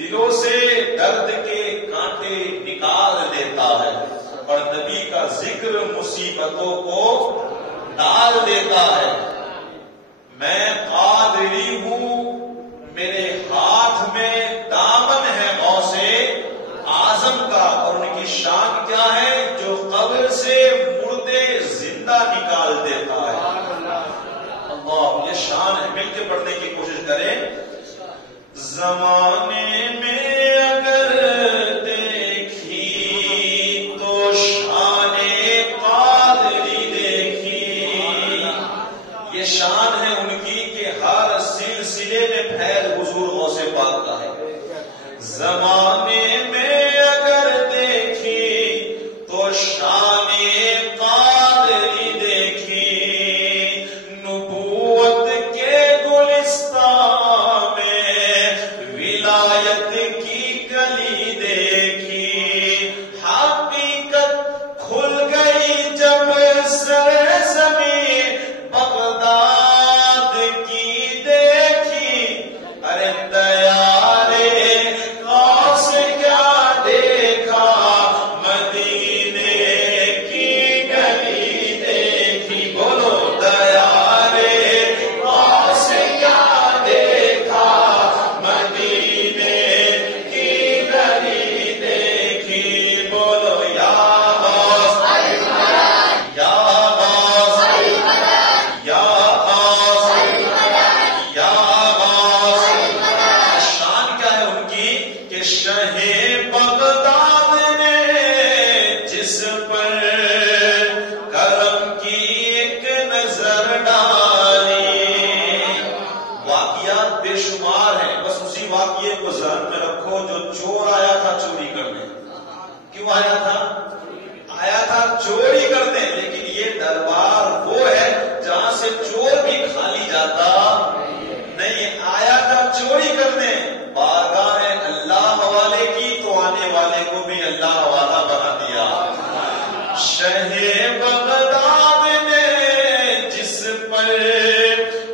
دلوں سے درد کے کانٹے نکال دیتا ہے اور نبی کا ذکر مصیبتوں کو ڈال دیتا ہے. میں قادری ہوں، میرے ہاتھ میں دامن ہے غوث اعظم کا، اور ان کی شان کیا ہے؟ جو قبر سے مردے زندہ نکال دیتا ہے. اللہ، یہ شان ہے. مل کے پڑھنے کی کوشش کریں. زمانے میں اگر دیکھی تو شان قادری دیکھی. یہ شان ہے ان کی کہ ہر سلسلے میں پھیل حضور غوث پاک کا ہے. زمانے میں اگر دیکھی تو شان قادری دیکھی. نبوت کے گلستان میں ولایت کی کلی دیکھی. حقیقت کھل گئی جب سرزمین بغداد کی دیکھی. ارے تیارے غوث کیا دیکھا، مدینے کی گلی دیکھی. بولو تیارے غوث کیا دیکھا، مدینے کی گلی دیکھی. بولو یا غوث، یا غوث، یا غوث، یا غوث. شان کیا ہے ان کی کہ شہ بغداد نے جس پر کرم کی ایک نظر ڈالی. واقعات بے شمار ہیں، بس اسی واقعے کو ذہن میں رکھو جو چور آیا تھا چوری کرنے. کیوں آیا تھا؟ آیا تھا چوری کرنے. لیکن یہ دربار وہ ہے جہاں سے چور بھی خالی جاتا نہیں. آیا تھا چوری کرنے، بارگاہ اللہ حوالے کی تو آنے والے کو بھی اللہ حوالہ بنا دیا. شہ بغداد نے جس پر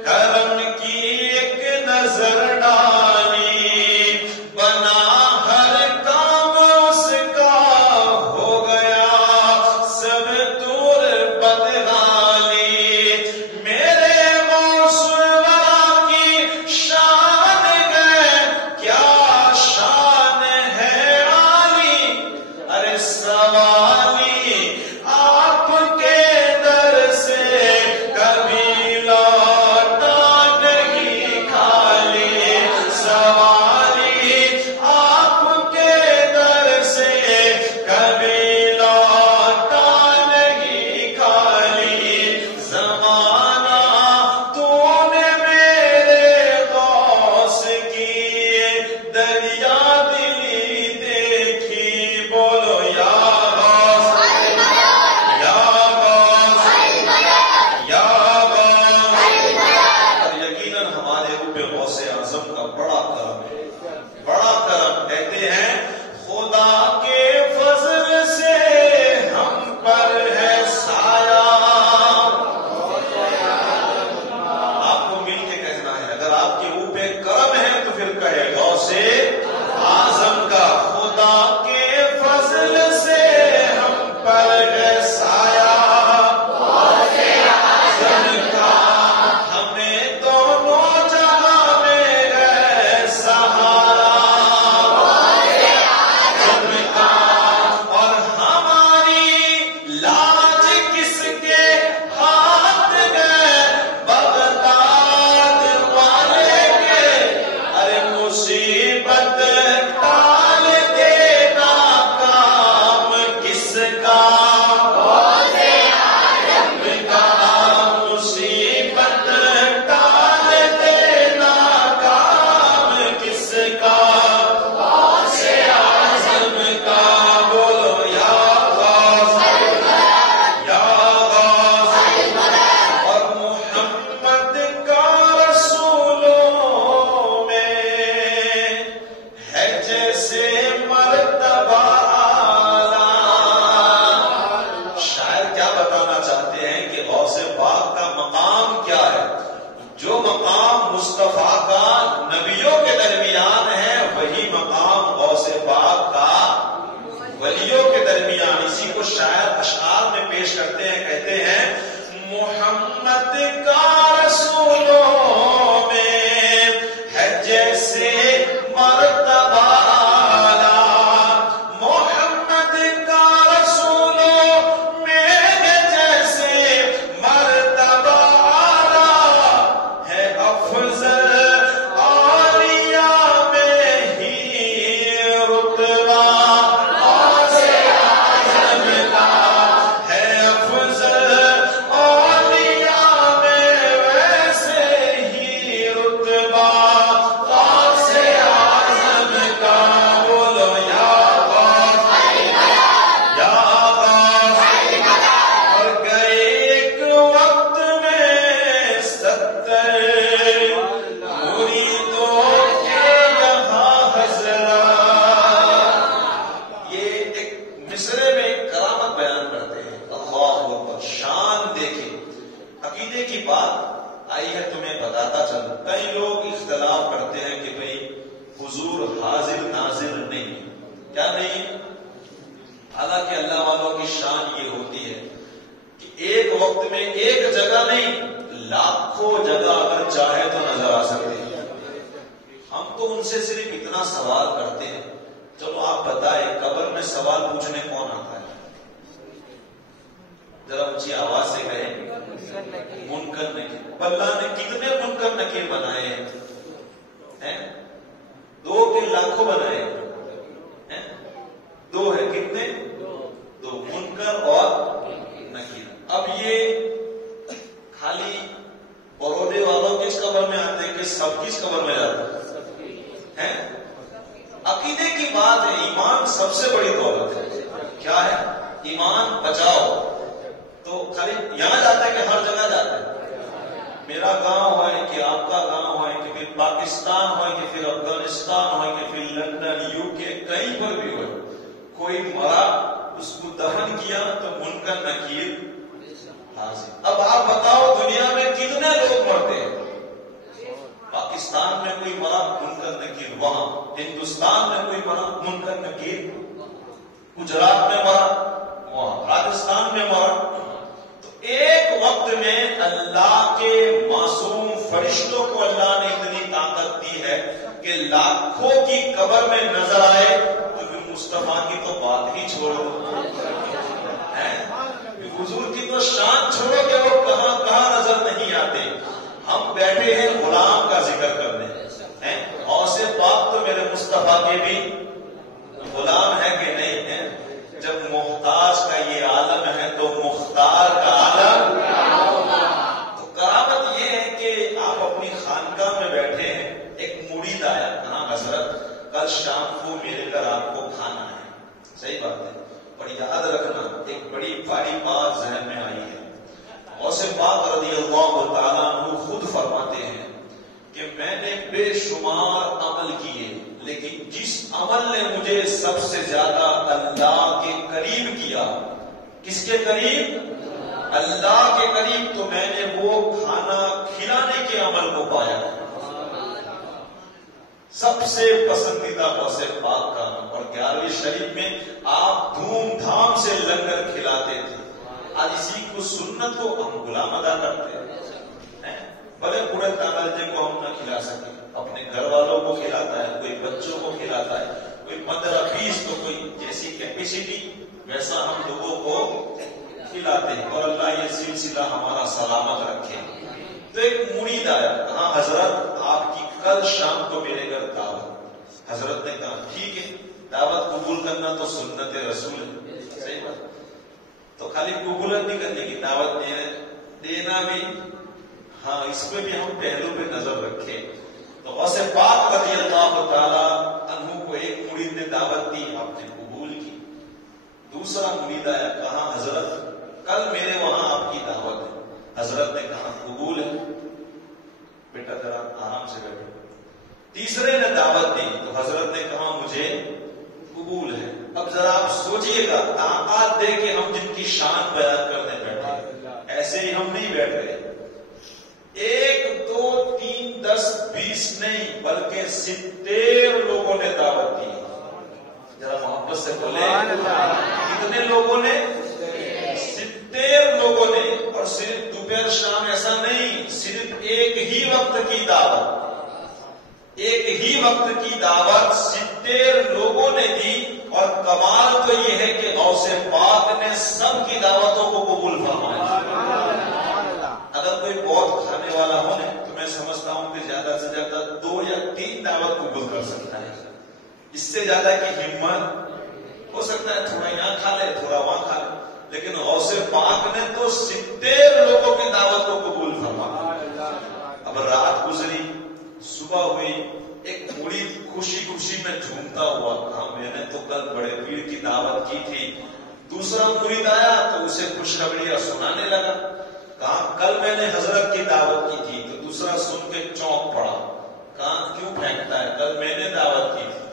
کرم کی ایک نظر ڈالی، بنا ہر کام اس کا، ہو گیا سب دور بدحالی. میرے موسوعہ کی شان ہے، کیا شان ہے عالی. ارے سوالی آپ کے در سے کبھی لوٹا نہیں خالی. سوالی آپ کے در سے کبھی لوٹا نہیں خالی. زمانہ تو نے میرے غوث کی دریا دلی دیکھی. بولو یا غوث، یا غوث، یا غوث. اور یقیناً ہمارے اوپر غوث اعظم کا بڑا کرم ہے، بڑا کرم. کہتے ہیں خدا کے فضل سے ہم پر ہے سایہ. آپ کو مل کے کہنا ہے، اگر آپ کے اوپر کرم ہے تو پھر کہے غوث اعظم کا. خدا کے فضل سے ہم پر ہے سایہ کا، ہمیں دونوں جہاں میں ہے سہارا کا. اور ہماری لاج کس کے ہاتھ گئے، بغداد والے کے. ارے مصیبت ٹال دینا کام کس کا، مصیبت ٹال دینا کام کس کا، اعظم کا. بولو یا غوث، یا غوث. اور محمد کا رسولوں میں کتنا سوال کرتے ہیں. چلو آپ بتائیں قبر میں سوال پوچھنے کون آتا ہے؟ ذرا اونچی آواز سے کہیں. منکر نکیر. اللہ نے کتنے منکر نکیر بنائے ہیں؟ 2 کے لاکھوں بنائے ہیں. 2 ہے. کتنے؟ 2 منکر اور نکیر. اب یہ خالی بڑودے والوں کس قبر میں آتے ہیں کہ سب کس قبر میں جاتے ہیں؟ عقیدے کی بات ہے. ایمان سب سے بڑی دولت ہے. کیا ہے؟ ایمان بچاؤ. تو خالی یہاں جاتا ہے کہ ہر جگہ جاتا ہے؟ میرا گاؤں ہے کہ آپ کا گاؤں ہے کہ پھر پاکستان ہے کہ پھر افغانستان ہے کہ پھر لندن UK کہیں پر بھی ہو, کوئی مرا اس کو دفن کیا تو منکر نکیر حاضر. اب آپ بتاؤ دنیا میں کتنے لوگ مرتے ہیں؟ پاکستان میں کوئی مرا منکر نکیر وہاں, ہندوستان میں کوئی مرا منکر نکیر, گجرات میں مرا وہاں, راجستھان میں مرا. تو ایک وقت میں اللہ کے معصوم فرشتوں کو اللہ نے اتنی طاقت دی ہے کہ لاکھوں کی قبر میں نظر آئے تو پھر مصطفیٰ کی تو بات ہی چھوڑ دو. حضور کی تو شان چھوڑو کہ وہ کہاں کہاں نظر نہیں آتے. ہم بیٹھے ہیں غلام کا ذکر کرنے ہیں. غوث پاک تو میرے مصطفیٰ کے بھی غلام ہے کہ نہیں ہے؟ جب محتاج کا یہ عالم ہے تو مختار کا عالم. تو کرامت یہ ہے کہ آپ اپنی خانقاہ میں بیٹھے ہیں, ایک مرید آیا, کہاں حضرت کل شام کو میرے گھر آپ کو کھانا ہے. صحیح بات ہے, اور یاد رکھنا ایک بڑی باری بات ذہن میں آئی ہے. غوث پاک رضی اللہ تعالیٰ عنہ خود فرماتے ہیں کہ میں نے بے شمار عمل کیے, لیکن جس عمل نے مجھے سب سے زیادہ اللہ کے قریب کیا, کس کے قریب؟ اللہ کے قریب, تو میں نے وہ کھانا کھلانے کے عمل کو پایا. سب سے پسندیدہ غوث پاک کا. اور 11ویں شریف میں آپ دھوم دھام سے لنگر کھلاتے تھے. آج اسی کو سنت کو ہم غلام ادا کرتے ہیں. بڑے بوڑھے داداجی کو ہم نہ کھلا سکے, اپنے گھر والوں کو کھلاتا ہے, کوئی بچوں کو کھلاتا ہے, کوئی 15-20, تو کوئی جیسی کیپیسٹی ویسا ہم لوگوں کو کھلاتے ہیں. اور اللہ یہ سلسلہ ہمارا سلامت رکھے. تو ایک مرید آیا, کہا حضرت آپ کی کل شام کو میرے گھر دعوت. حضرت نے کہا ٹھیک ہے, دعوت قبول کرنا تو سنت رسول ہے. صحیح بات. تو خالی قبول نہیں کرنے کی, دعوت دینا بھی, ہاں اس پہ بھی ہم پہلو پہ نظر رکھیں. تو غوث پاک رضی اللہ تعالیٰ عنہ کو ایک مرید نے دعوت دی, آپ نے قبول کی. دوسرا مرید آیا, کہا حضرت کل میرے وہاں آپ کی دعوت ہے. حضرت نے کہا قبول ہے, بیٹا ذرا آرام سے بیٹھو. تیسرے نے دعوت دی تو حضرت نے کہا مجھے قبول ہے. اب ذرا آپ سوچئے گا, طاقت دے کے ہم جن کی شان بیان کرنے بیٹھے, ایسے ہی ہم نہیں بیٹھ گئے. 1 2 3 10 20 نہیں بلکہ 70 لوگوں نے دعوت دی. ذرا محبت سے بولے, کتنے لوگوں نے؟ 70 لوگوں نے. اور صرف دوپہر شام ایسا نہیں, صرف ایک ہی وقت کی دعوت, ایک ہی وقت کی دعوت 70 لوگوں نے دی. اور کمال تو یہ ہے کہ غوث پاک نے سب کی دعوتوں کو قبول فرمایا. اگر کوئی بہت کھانے والا ہو نا, تو میں سمجھتا ہوں کہ زیادہ سے زیادہ 2 یا 3 دعوت قبول کر سکتا ہے. اس سے زیادہ کی ہمت ہو سکتا ہے تھوڑا یہاں کھا لے, تھوڑا وہاں کھا لے, لیکن غوث پاک نے تو 70 لوگوں کی دعوت کو قبول فرمایا. اب رات گزری, صبح ہوئی, ایک مرید خوشی خوشی میں جھومتا ہوا, کہا میں نے تو کل بڑے پیر کی دعوت کی تھی. دوسرا مرید آیا تو اسے خوشخبریاں سنانے لگا, کہا کل میں نے حضرت کی دعوت کی تھی. تو دوسرا سن کے چونک پڑا, کہا کیوں پھینکتا ہے, کل میں نے دعوت کی تھی.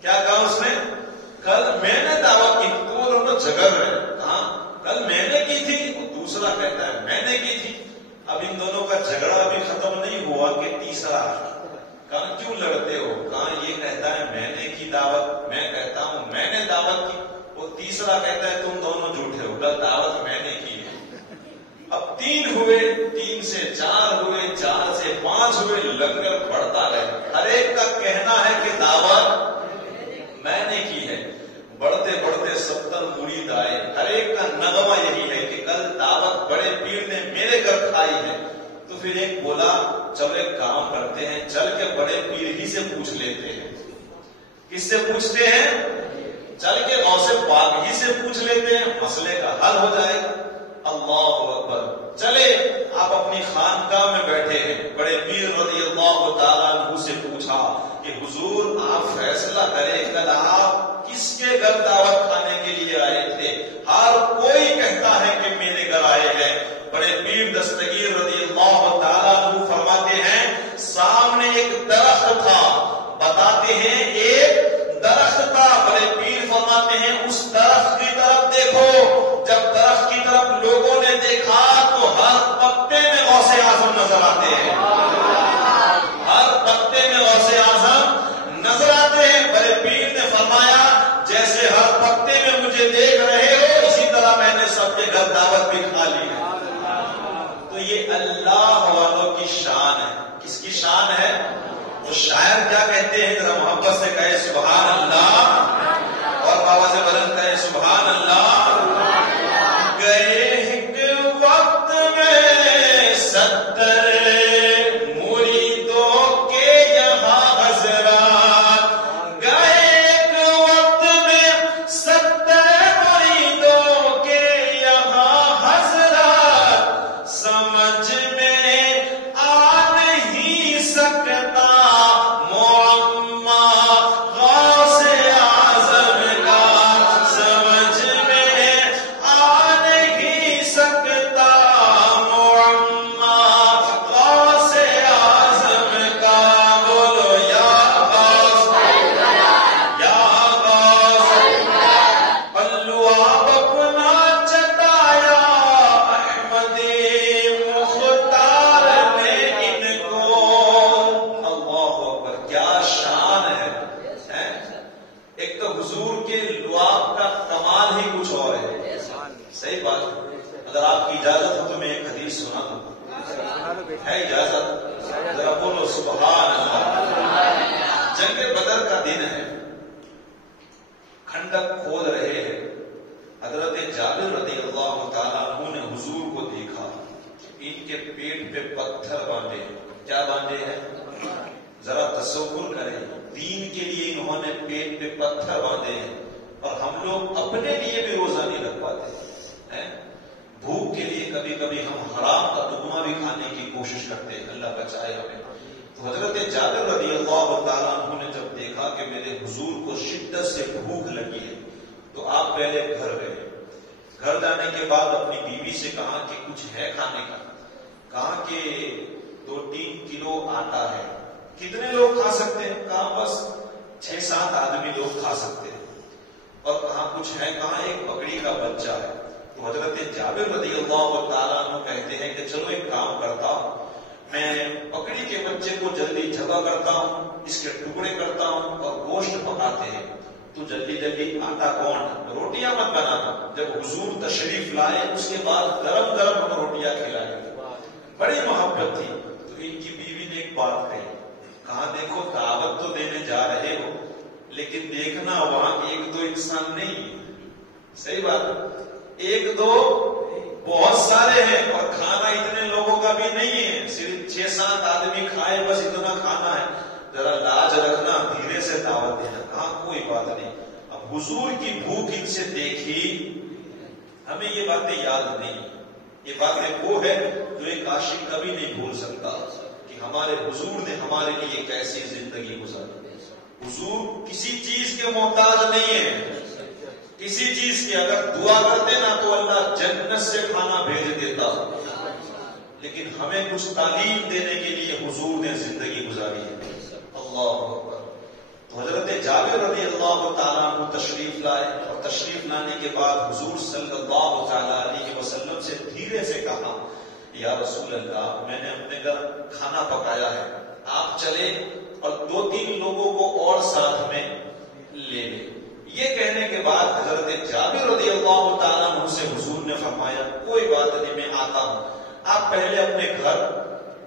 کیا کہا اس نے؟ کل میں نے دعوت کی. تو وہ دونوں جھگڑ رہے, کہا کل میں نے کی تھی, دوسرا کہتا ہے میں نے کی تھی. اب ان دونوں کا جھگڑا ابھی ختم نہیں ہوا کہ تیسرا, کہا کیوں لڑتے ہو, کہا یہ کہتا ہے میں نے کی دعوت, میں کہتا ہوں میں نے دعوت کی. وہ تیسرا کہتا ہے تم دونوں جھوٹے ہو, کل دعوت میں نے کی ہے. اب 3 ہوئے, 3 سے 4 ہوئے, 4 سے 5 5 ہوئے لنگر بڑھتا رہے. ہر ایک کا کہنا ہے کہ دعوت میں نے کی ہے. بڑھتے بڑھتے 70 مرید آئے. ہر ایک کا نغمہ یہی ہے کہ کل دعوت بڑے پیر نے میرے گھر کھائی ہے. تو پھر ایک بولا چلو ایک کام کرتے ہیں, چل کے بڑے پیر ہی سے پوچھ لیتے ہیں. کس سے پوچھتے ہیں؟ چل کے غوث پاک ہی سے پوچھ لیتے ہیں, مسئلے کا حل ہو جائے گا. اللہ اکبر. چلے آپ اپنی خانقاہ میں بیٹھے ہیں, بڑے پیر رضی اللہ تعالیٰ عنہ سے پوچھا کہ حضور آپ فیصلہ کریں کل آپ کس کے گھر دعوت کھانے کے لیے آئے تھے؟ ہر کوئی کہتا ہے کہ میرے گھر آئے ہیں. بڑے پیر دستگیر رضی اللہ تعالیٰ عنہ فرماتے ہیں سامنے ایک درخت تھا. بتاتے ہیں ایک درخت تھا. بڑے پیر فرماتے ہیں اس درخت کی طرف دیکھو. جب درخت کی طرف لوگوں نے دیکھا تو ہر پتے میں غوث اعظم نظر آتے ہیں. ہر پتے میں غوث اعظم نظر آتے ہیں. بڑے پیر نے فرمایا جیسے ہر پتے میں مجھے دیکھ رہے ہو اسی طرح میں نے سب کے گھر دعوت بھی کھا لی ہے. تو یہ اللہ والوں کی شان ہے. کس کی شان ہے؟ وہ شاعر کیا کہتے ہیں؟ ذرا محبت سے کہے سبحان اللہ, اور بابا سے بلند کہے سبحان اللہ. گئے ایک وقت میں 70 مریدوں کے یہاں حضرات. گئے ایک وقت میں 70 مریدوں کے یہاں حضرات. سمجھ میں آ نہیں سکتا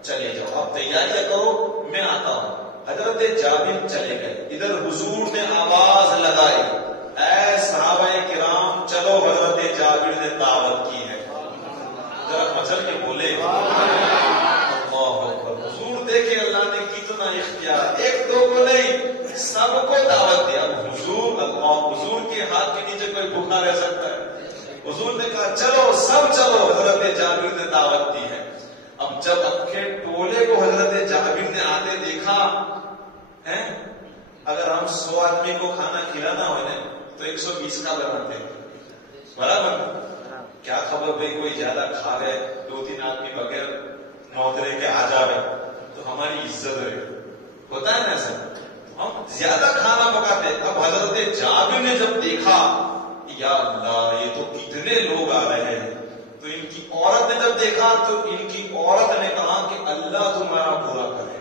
چلے جاؤ، اب تیاریاں کرو، میں آتا ہوں۔ حضرت جابر چلے گئے، ادھر حضور نے آواز لگائی، اے صحابہ کرام چلو، حضرت جابر نے دعوت کی ہے۔ ذرا مچل کے بولے اللہ اکبر۔ حضور دیکھے اللہ نے کتنا اختیار، ایک دو کو نہیں سب کو دعوت دیا۔ حضور اللہ، حضور کے ہاتھ کے نیچے کوئی بھوکا رہ سکتا ہے؟ حضور نے کہا چلو سب چلو، حضرت جابر نے دعوت دی ہے۔ اب جب اپنے ٹولے کو حضرت جابر نے آتے دیکھا ہے، اگر ہم 100 آدمی کو کھانا کھلانا ہو تو 120 کا بناتے ہیں، برابر؟ کیا خبر بھائی کوئی زیادہ کھا گئے، 2-3 آدمی بغیر نوترے کے آ جاوے تو ہماری عزت رہے، ہوتا ہے نا ایسا، ہم زیادہ کھانا پکاتے۔ اب حضرت جابر نے جب دیکھا یا اللہ یہ تو کتنے لوگ آ رہے ہیں، تو ان کی عورت نے جب دیکھا تو ان کی عورت نے کہا کہ اللہ تمہارا برا کرے،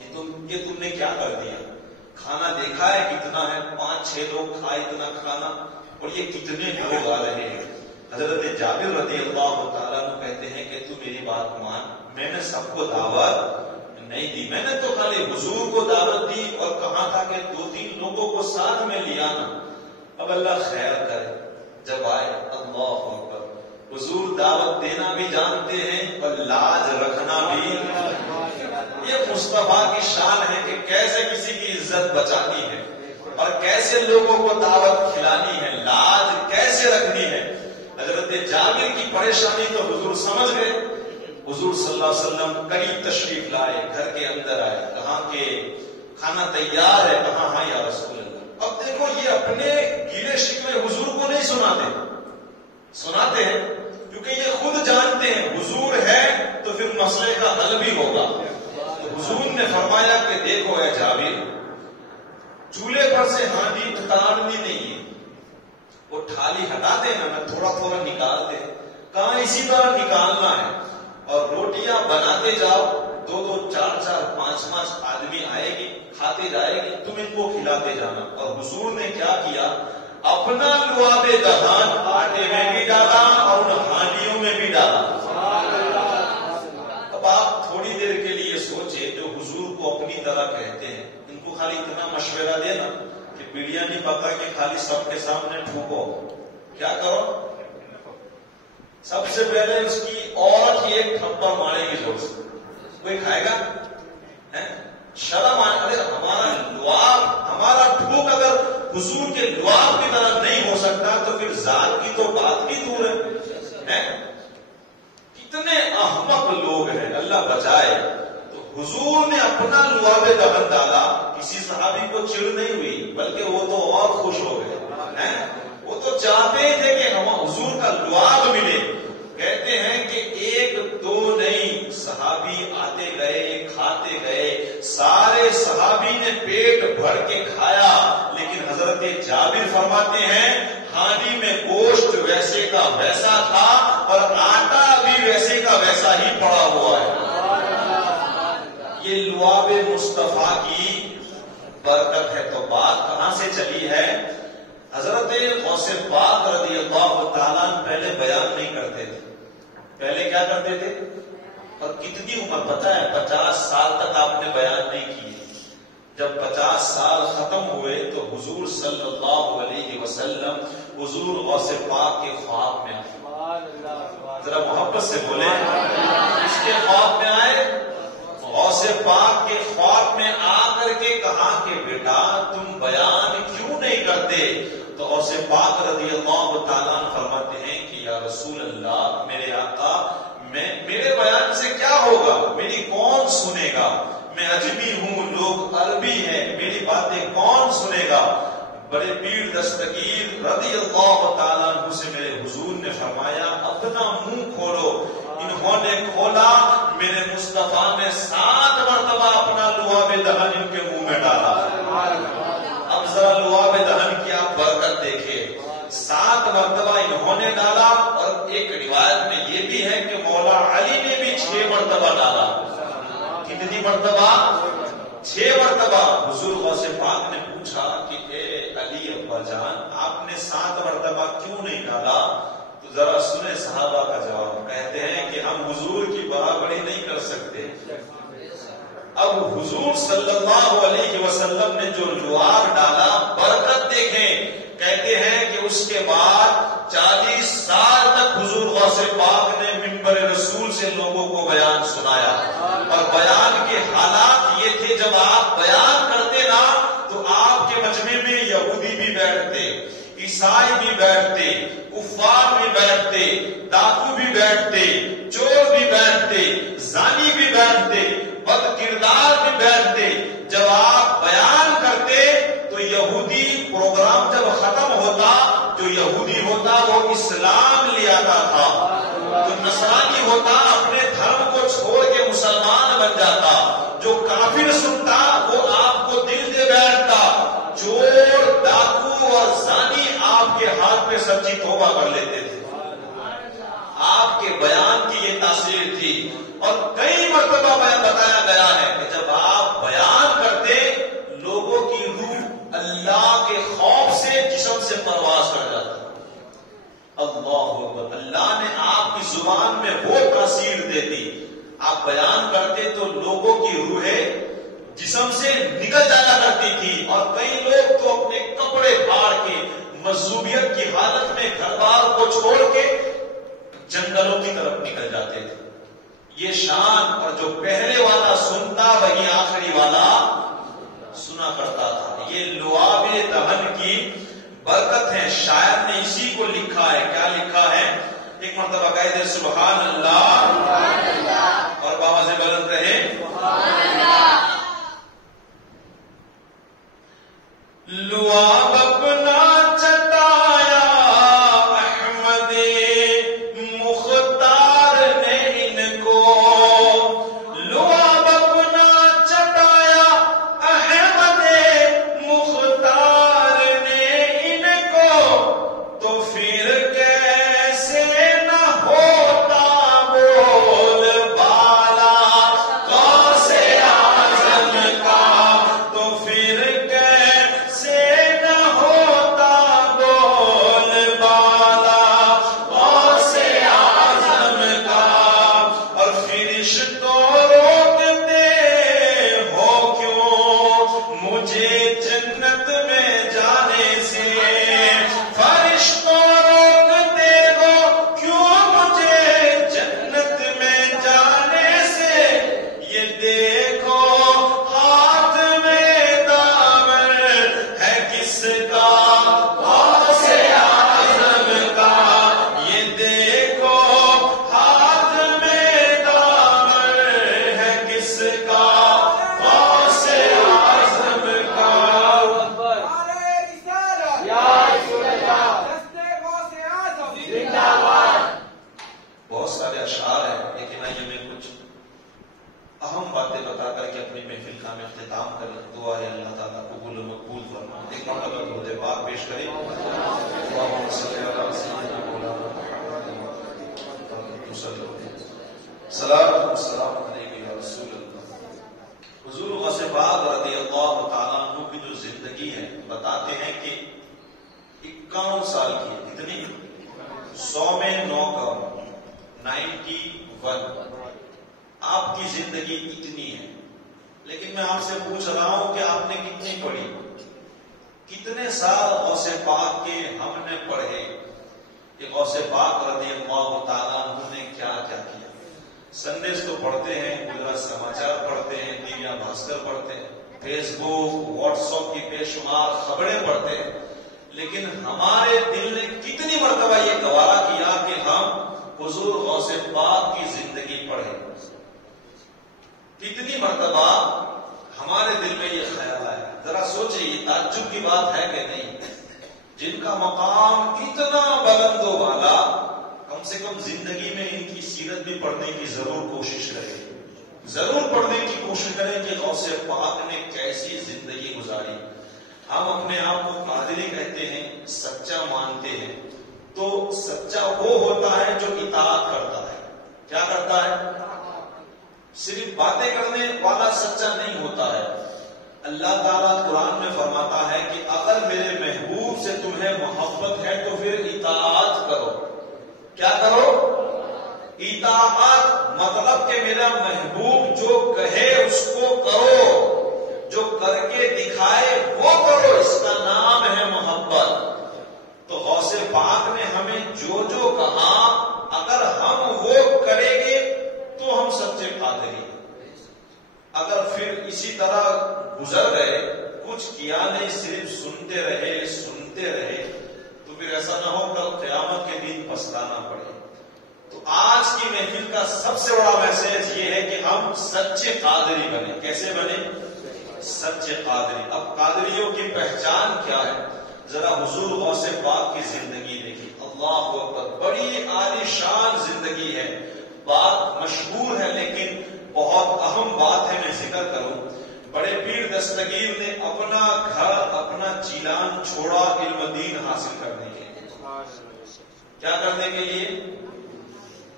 یہ تم نے کیا کر دیا؟ کھانا دیکھا ہے کتنا ہے، 5-6 لوگ کھائے اتنا کھانا، اور یہ کتنے لوگ آ رہے ہیں۔ حضرت جابر رضی اللہ تعالیٰ عنہ کہتے ہیں کہ تو میری بات مان، میں نے سب کو دعوت نہیں دی، میں نے تو خالی حضور کو دعوت دی اور کہا تھا کہ 2-3 لوگوں کو ساتھ میں لیا نا۔ اب اللہ خیر کرے، جب آئے اللہ اکبر، حضور دعوت دینا بھی جانتے ہیں اور لاج رکھنا بھی۔ یہ مصطفیٰ کی شان ہے کہ کیسے کسی کی عزت بچانی ہے اور کیسے لوگوں کو دعوت کھلانی ہے، لاج کیسے رکھنی ہے۔ حضرت جابر کی پریشانی تو حضور سمجھ گئے، حضور صلی اللہ علیہ وسلم قریب تشریف لائے، گھر کے اندر آئے، کہا کہ کھانا تیار ہے، کہا ہاں یا رسول اللہ۔ اب دیکھو یہ اپنے گیلے شکوے حضور کو نہیں سناتے ہیں کیونکہ یہ خود جانتے ہیں حضور ہے تو پھر مسئلے کا حل بھی ہوگا۔ تو حضور نے فرمایا کہ دیکھو اے جابر، چولہے پر سے ہانڈی اتارنی نہیں ہے، وہ تھالی ہٹاتے نا، تھوڑا تھوڑا نکالتے، کہاں اسی طرح نکالنا ہے، اور روٹیاں بناتے جاؤ، 2-2 4-4 5-5 آدمی آئے گی، کھاتے جائے گی، تم ان کو کھلاتے جانا۔ اور حضور نے کیا کیا، اپنا لعاب دہان آٹے میں بھی ڈالا اور ان ہانڈیوں میں بھی ڈالا۔ اب آپ تھوڑی دیر کے لیے سوچے، جو حضور کو اپنی طرح کہتے ہیں، ان کو خالی اتنا مشورہ دینا کہ بریانی پکا کے خالی سب کے سامنے ٹھوکو، کیا کرو؟ سب سے پہلے اس کی عورت ہی ایک تھپڑ مارے گی زور سے، کوئی کھائے گا؟ شرم آئے، ارے ہمارا لعاب، ہمارا ٹھوک اگر حضور کے لعاب کی طرح نہیں ہو سکتا تو پھر ذات کی تو بات بھی دور ہے۔ کتنے احمق لوگ ہیں، اللہ بچائے۔ تو حضور نے اپنا لعاب دہن ڈالا، کسی صحابی کو چڑ نہیں ہوئی، بلکہ وہ تو اور خوش ہو گئے، وہ تو چاہتے تھے کہ ہم حضور کا لعاب ملے۔ کہتے ہیں کہ 1-2 نہیں، صحابی آتے گئے کھاتے گئے، سارے صحابی نے پیٹ بھر کے کھایا، لیکن حضرت جابر فرماتے ہیں ہانڈی میں گوشت ویسے کا ویسا تھا اور آٹا بھی ویسے کا ویسا ہی پڑا ہوا ہے۔ یہ لعاب مصطفیٰ کی برکت ہے۔ تو بات کہاں سے چلی ہے؟ حضرت غوث پاک رضی اللہ تعالیٰ پہلے بیان نہیں کرتے تھے، پہلے کیا کرتے تھے؟ اور کتنی عمر پتہ ہے؟ 50 سال تک آپ نے بیان نہیں کیے۔ جب 50 سال ختم ہوئے تو حضور صلی اللہ علیہ وسلم حضور غوث پاک کے خواب میں آئے، ذرا محبت سے بولیں، اس کے خواب میں آئے، غوث پاک کے خواب میں آ کر کے کہا کہ بیٹا تم بیان کیوں نہیں کرتے؟ تو غوث پاک رضی اللہ تعالیٰ عنہ فرماتے ہیں کہ یا رسول اللہ، میرے آقا، میرے بیان سے کیا ہوگا؟ میری کون سنے گا؟ میں اجمی ہوں، لوگ عربی ہیں، میری باتیں کون سنے گا؟ بڑے پیر دستگیر رضی اللہ تعالیٰ عنہ سے میرے حضور نے فرمایا اپنا منہ کھولو۔ انہوں نے کھولا، میرے مصطفیٰ نے 7 مرتبہ اپنا لعاب دہن ان کے منہ میں ڈالا۔ اب ذرا لعاب دہن کی آپ برکت دیکھیں، 7 مرتبہ انہوں نے ڈالا، اور ایک روایت میں یہ بھی ہے کہ مولا علی نے بھی 6 مرتبہ ڈالا۔ کتنی مرتبہ؟ 6 مرتبہ۔ حضور غوث پاک نے پوچھا کہ اے علی ابا جان، آپ نے 7 مرتبہ کیوں نہیں ڈالا؟ تو ذرا سنیں صحابہ کا جواب. کہتے ہیں کہ ہم حضور کی برابری نہیں کر سکتے. اب حضور صلی اللہ علیہ وسلم نے جو جوار ڈالا برکت دیکھیں. کہتے ہیں کہ اس کے بعد 40 سال تک حضور غوث پاک نے منبر رسول سے لوگوں کو بیان سنایا. اور بیان کے حالات یہ تھے جب آپ بیان کرتے نا تو آپ کے مجمع میں یہودی بھی بیٹھتے, عیسائی بھی بیٹھتے, کفار بھی بیٹھتے, ڈاکو بھی بیٹھتے, چور بھی بیٹھتے, زانی بھی بیٹھتے, بد کردار بھی بیٹھتے. جب آپ بیان کرتے تو یہودی پروگرام جب ختم ہوتا, جو یہودی ہوتا وہ اسلام لے آتا تھا, جو نصرانی ہوتا اپنے دھرم کو چھوڑ کے مسلمان بن جاتا, جو کافر سنتا وہ آپ کو دل دے بیٹھتا. چور, ڈاکو اور زانی آپ کے ہاتھ میں سچی توبہ کر لیتے تھے. آپ کے بیان کی یہ تاثیر تھی. اور کئی مرتبہ بتایا گیا ہے کہ جب آپ بیان کرتے لوگوں کی روح اللہ کے خوف سے جسم سے پرواز کر جاتا. اللہ اکبر. اللہ نے آپ کی زبان میں وہ تاثیر دے دی. آپ بیان کرتے تو لوگوں کی روحیں جسم سے نکل جایا کرتی تھی. اور کئی لوگ تو اپنے کپڑے پھاڑ کے مذہوبیت کی حالت میں گھر بار کو چھوڑ کے جنگلوں کی طرف نکل جاتے تھے. یہ شان. اور جو پہلے والا سنتا وہی آخری والا سنا کرتا تھا. یہ لعاب دہن کی برکت ہے. شاعر نے اسی کو لکھا ہے. کیا لکھا ہے؟ ایک مرتبہ کہہ دے سبحان اللہ, اور بابا سے بلند رہے لعاب اپنا چٹایا احمد مختار نے ان کو. لعاب اپنا چٹایا احمد مختار نے ان کو, تو پھر کیسے نہ ہوتا بول بالا غوث اعظم کا. تو پھر کیسے نہ ہوتا بول بالا غوث اعظم کا. اور فرشتوں روکتے ہو کیوں مجھے جنت میں جانے سے. فرشتوں روکتے ہو کیوں مجھے جنت میں جانے سے. یہ دیکھو ہاتھ میں دامن ہے کس کا غوث اعظم کا. یہ دیکھو ہاتھ میں دامن ہے کس کا غوث اعظم کا. بہت سارے اشعار ہیں, لیکن آئیے میں کچھ اہم باتیں بتا کر کے اپنی محفل کا اختتام کریں. دعا ہے اللہ تعالیٰ قبول و مقبول فرما. ایک مرتبہ درود پاک پیش کریں. اللہم صلی علی سیدنا مولانا محمد صلاۃ و سلام علیک یا رسول اللہ. حضور غوث پاک رضی اللہ تعالیٰ عنہ کی جو زندگی ہے بتاتے ہیں کہ 51 سال کی, کتنی 100 میں 9 کم 91. آپ کی زندگی اتنی ہے. لیکن میں آپ سے پوچھ رہا ہوں کہ آپ نے کتنی پڑھی, کتنے سال غوث پاک کے ہم نے پڑھے کہ غوث پاک رضی اللہ تعالیٰ عنہ نے کیا کیا کیا. سنڈیز تو پڑھتے ہیں, گجرات سماچار پڑھتے ہیں, دیویا بھاسکر پڑھتے ہیں, فیس بک واٹس ایپ کی بے شمار خبریں پڑھتے ہیں. لیکن ہمارے دل نے کتنی مرتبہ یہ گوارا کیا کہ ہم حضور غوث پاک کی زندگی پڑھیں. کتنی مرتبہ ہمارے دل میں یہ خیال آیا. ذرا سوچیں, یہ تعجب کی بات ہے کہ نہیں. جن کا مقام اتنا بلند و بالا, کم سے کم زندگی میں ان کی سیرت بھی پڑھنے کی ضرور کوشش کریں. ضرور پڑھنے کی کوشش کریں کہ غوث پاک نے کیسی زندگی گزاری. ہم اپنے آپ کو قادری کہتے ہیں, سچا مانتے ہیں. تو سچا وہ ہوتا ہے جو اطاعت کرتا ہے. کیا کرتا ہے؟ صرف باتیں کرنے والا سچا نہیں ہوتا ہے. اللہ تعالیٰ قرآن میں فرماتا ہے کہ اگر میرے محبوب سے تمہیں محبت ہے تو پھر اطاعت کرو. کیا کرو؟ اطاعت، مطلب کہ میرا محبوب جو کہے اس کو کرو، جو کر کے دکھائے وہ کرو، اس کا نام ہے محبت۔ تو غوث پاک نے ہمیں جو جو کہا اگر ہم وہ کریں گے تو ہم سچے قادری۔ اگر پھر اسی طرح گزر گئے، کچھ کیا نہیں، صرف سنتے رہے تو پھر ایسا نہ ہو کل قیامت کے دن پچھتانا پڑے۔ تو آج کی محفل کا سب سے بڑا میسج یہ ہے کہ ہم سچے قادری بنے۔ کیسے بنے؟ سچے قادری۔ اب قادریوں کی پہچان کیا ہے؟ ذرا حضور غوث پاک کی زندگی دیکھیے، اللہ اکبر، بڑی عالی شان زندگی ہے، بات مشہور ہے لیکن بہت اہم بات ہے، میں ذکر کروں۔ بڑے پیر دستگیر نے اپنا گھر، اپنا چیلان چھوڑا علم دین حاصل کرنے کے لیے۔ کیا کرنے کے لیے؟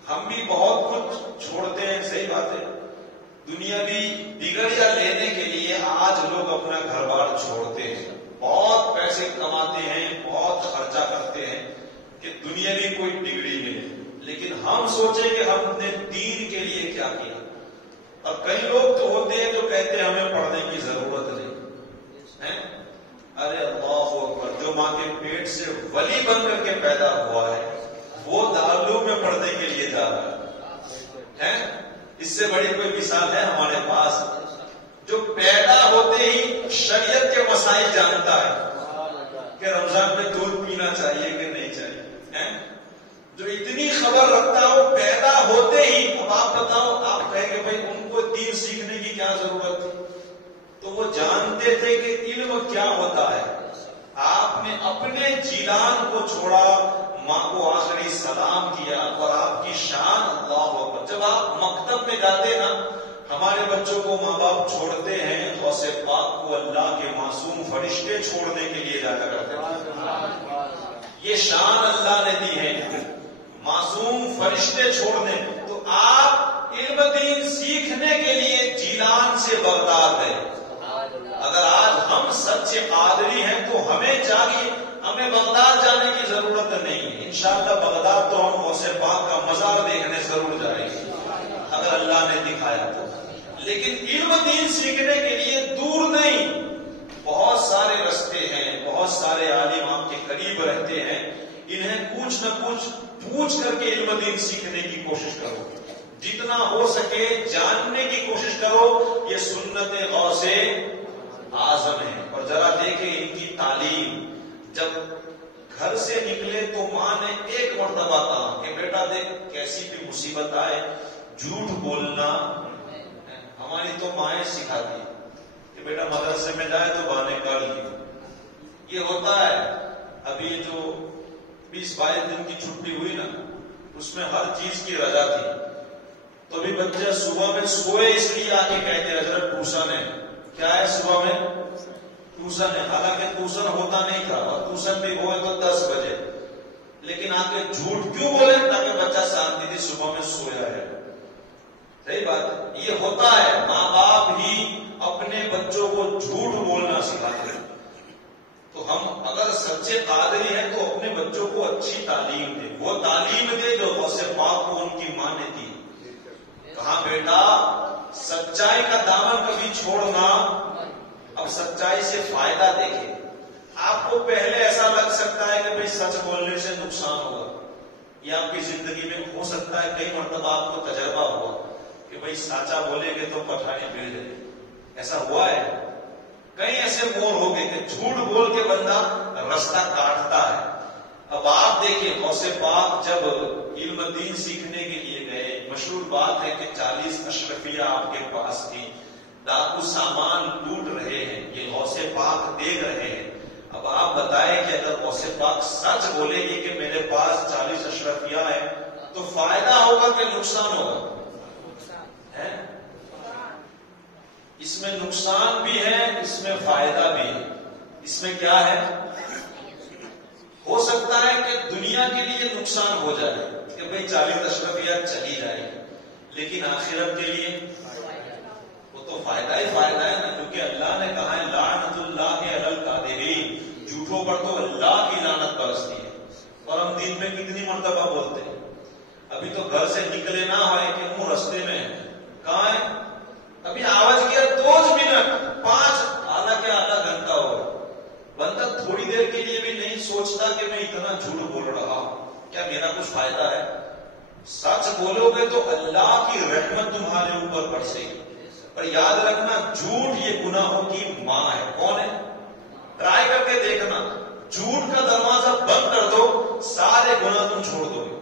ہم بھی بہت کچھ چھوڑتے ہیں، صحیح بات ہے، دنیاوی ڈگریاں لینے کے لیے آج لوگ اپنا گھر بار چھوڑتے ہیں، بہت پیسے کماتے ہیں، بہت خرچہ کرتے ہیں کہ دنیاوی کوئی ڈگری ملے، لیکن ہم سوچیں کہ ہم نے دین کے لیے کیا کیا۔ اور کئی لوگ تو ہوتے ہیں جو کہتے ہیں ہمیں پڑھنے کی ضرورت نہیں ہے۔ ارے اللہ اکبر، جو ماں کے پیٹ سے ولی بن کر کے پیدا ہوا ہے وہ دارالعلوم میں پڑھنے کے لیے جا رہا ہے۔ اس سے بڑی کوئی مثال ہے ہمارے پاس؟ جو پیدا ہوتے ہی شریعت کے مسائل جانتا ہے کہ رمضان میں دودھ پینا چاہیے کہ نہیں چاہیے، جو اتنی خبر رکھتا ہو پیدا ہوتے ہی۔ اب آپ بتاؤ، آپ کہیں کہ بھائی ان کو دین سیکھنے کی کیا ضرورت تھی؟ تو وہ جانتے تھے کہ علم کیا ہوتا ہے۔ آپ نے اپنے جیلان کو چھوڑا، ماں کو آخری سلام کیا، اور آپ کی شان اللہ اکبر۔ جب آپ مکتب میں جاتے نا، ہمارے بچوں کو ماں باپ چھوڑتے ہیں، غوث پاک کو اللہ کے معصوم فرشتے چھوڑنے کے لیے جایا کرتے ہیں۔ یہ شان اللہ نے دی ہے، معصوم فرشتے چھوڑنے۔ تو آپ علم دین سیکھنے کے لیے جیلان سے بغداد ہے۔ اگر آج ہم سچے قادری ہیں تو ہمیں چاہیے، ہمیں بغداد جانے کی ضرورت نہیں ہے۔ انشاءاللہ بغداد تو ہم غوث پاک کا مزار دیکھنے ضرور جائیں گے اگر اللہ نے دکھایا تو، لیکن علم دین سیکھنے کے لیے دور نہیں، بہت سارے رستے ہیں، بہت سارے عالم آپ کے قریب رہتے ہیں، انہیں کچھ نہ کچھ پوچھ کر کے علم دین سیکھنے کی کوشش کرو، جتنا ہو سکے جاننے کی کوشش کرو۔ یہ سنت غوث اعظم ہے۔ اور ذرا دیکھیں ان کی تعلیم، جب گھر سے نکلے تو ماں نے ایک مرتبہ کہا کہ بیٹا دیکھ کیسی بھی مصیبت آئے جھوٹ بولنا، ہماری تو مائیں سکھاتی کہ بیٹا مدرسے میں جائے تو بہانے کر لیے۔ یہ ہوتا ہے، ابھی جو 20-22 دن کی چھٹی ہوئی نا، اس میں ہر چیز کی رضا تھی، تو بھی بچے صبح میں سوئے اس لیے آ کے کہتے ہیں حضرت ٹیوشن ہے۔ کیا ہے صبح میں؟ ٹیوشن ہے، حالانکہ ٹیوشن ہوتا نہیں تھا، اور ٹیوشن بھی ہوئے تو 10 بجے، لیکن آ کے جھوٹ کیوں بولے؟ تاکہ بچہ شانتی سے صبح میں سویا ہے۔ صحیح بات ہے، یہ ہوتا ہے، ماں باپ ہی اپنے بچوں کو جھوٹ بولنا سکھاتے ہیں۔ تو ہم اگر سچے قادری ہیں تو اپنے بچوں کو اچھی تعلیم دیں، وہ تعلیم دے جو غوث پاک کو ان کی ماں نے دی۔ کہاں بیٹا سچائی کا دامن کبھی چھوڑنا، اب سچائی سے فائدہ دیکھیں۔ آپ کو پہلے ایسا لگ سکتا ہے کہ بھئی سچ بولنے سے نقصان ہوگا، یہ آپ کی زندگی میں ہو سکتا ہے، کئی مرتبہ آپ کو تجربہ ہوا کہ بھئی سچا بولیں گے تو پٹھانی مل جائے گی، ایسا ہوا ہے؟ کئی ایسے مور ہو گئے کہ جھوٹ بول کے بندہ رستہ کاٹتا ہے۔ اب آپ دیکھیں غوث پاک جب علم دین سیکھنے کے لیے گئے، مشہور بات ہے کہ 40 اشرفیہ آپ کے پاس تھی، ڈاکو سامان لوٹ رہے ہیں، یہ غوث پاک دیکھ رہے ہیں۔ اب آپ بتائیں کہ اگر غوث پاک سچ بولے گی کہ میرے پاس 40 اشرفیہ ہے تو فائدہ ہوگا کہ نقصان ہوگا؟ اس میں نقصان بھی ہے، اس میں فائدہ بھی ہے۔ اس میں کیا ہے؟ ہو سکتا ہے کہ دنیا کے لیے نقصان ہو جائے کہ بھئی 40 اشرفیہ چلی جائے گی، لیکن آخرت کے لیے وہ تو فائدہ ہی فائدہ ہے نا، کیونکہ اللہ نے کہا ہے لعنت اللہ علی الکاذبین، جھوٹوں پر تو اللہ کی لعنت برستی ہے۔ اور ہم دن میں کتنی مرتبہ بولتے ہیں ابھی تو گھر سے نکلے نہ ہوئے کہ وہ رستے میں کہاں ہے؟ ابھی آواز کیا 2 منٹ 5 حالانکہ آدھا گھنٹہ ہو. بندہ تھوڑی دیر کے لیے بھی نہیں سوچتا کہ میں اتنا جھوٹ بول رہا ہوں، کیا میرا کچھ فائدہ ہے؟ سچ بولو گے تو اللہ کی رحمت تمہارے اوپر برسے گی. پر یاد رکھنا جھوٹ یہ گناہوں کی ماں ہے. کون ہے؟ ٹرائی کر کے دیکھنا، جھوٹ کا دروازہ بند کر دو، سارے گناہ تم چھوڑ دو گے.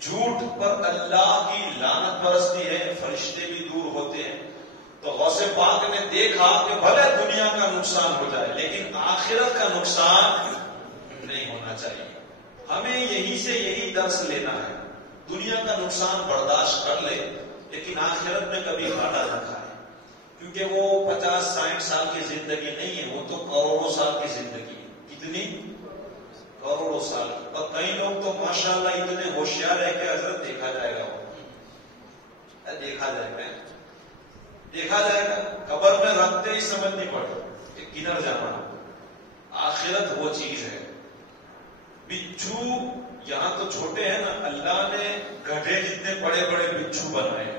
جھوٹ پر اللہ کی لعنت برستی ہے، فرشتے بھی دور ہوتے ہیں. تو غوث پاک نے دیکھا کہ بھلے دنیا کا نقصان ہو جائے لیکن آخرت کا نقصان نہیں ہونا چاہیے. ہمیں یہی سے یہی درس لینا ہے. دنیا کا نقصان برداشت کر لے لیکن آخرت میں کبھی گھاٹا نہ کھائے، کیونکہ وہ 50-60 سال کی زندگی نہیں ہے، وہ تو کروڑوں سال کی زندگی ہے. کتنی؟ کروڑوں سال کی. اور کئی لوگ تو ماشاءاللہ اتنے ہوشیار ہے کہ حضرت دیکھا جائے گا، دیکھا جائے گا قبر میں رکھتے ہی سمجھ نہیں پڑے کہ کدھر جانا. آخرت وہ چیز ہے. بچھو یہاں تو چھوٹے ہیں نا، اللہ نے گدھے جتنے بڑے بڑے بچھو بنائے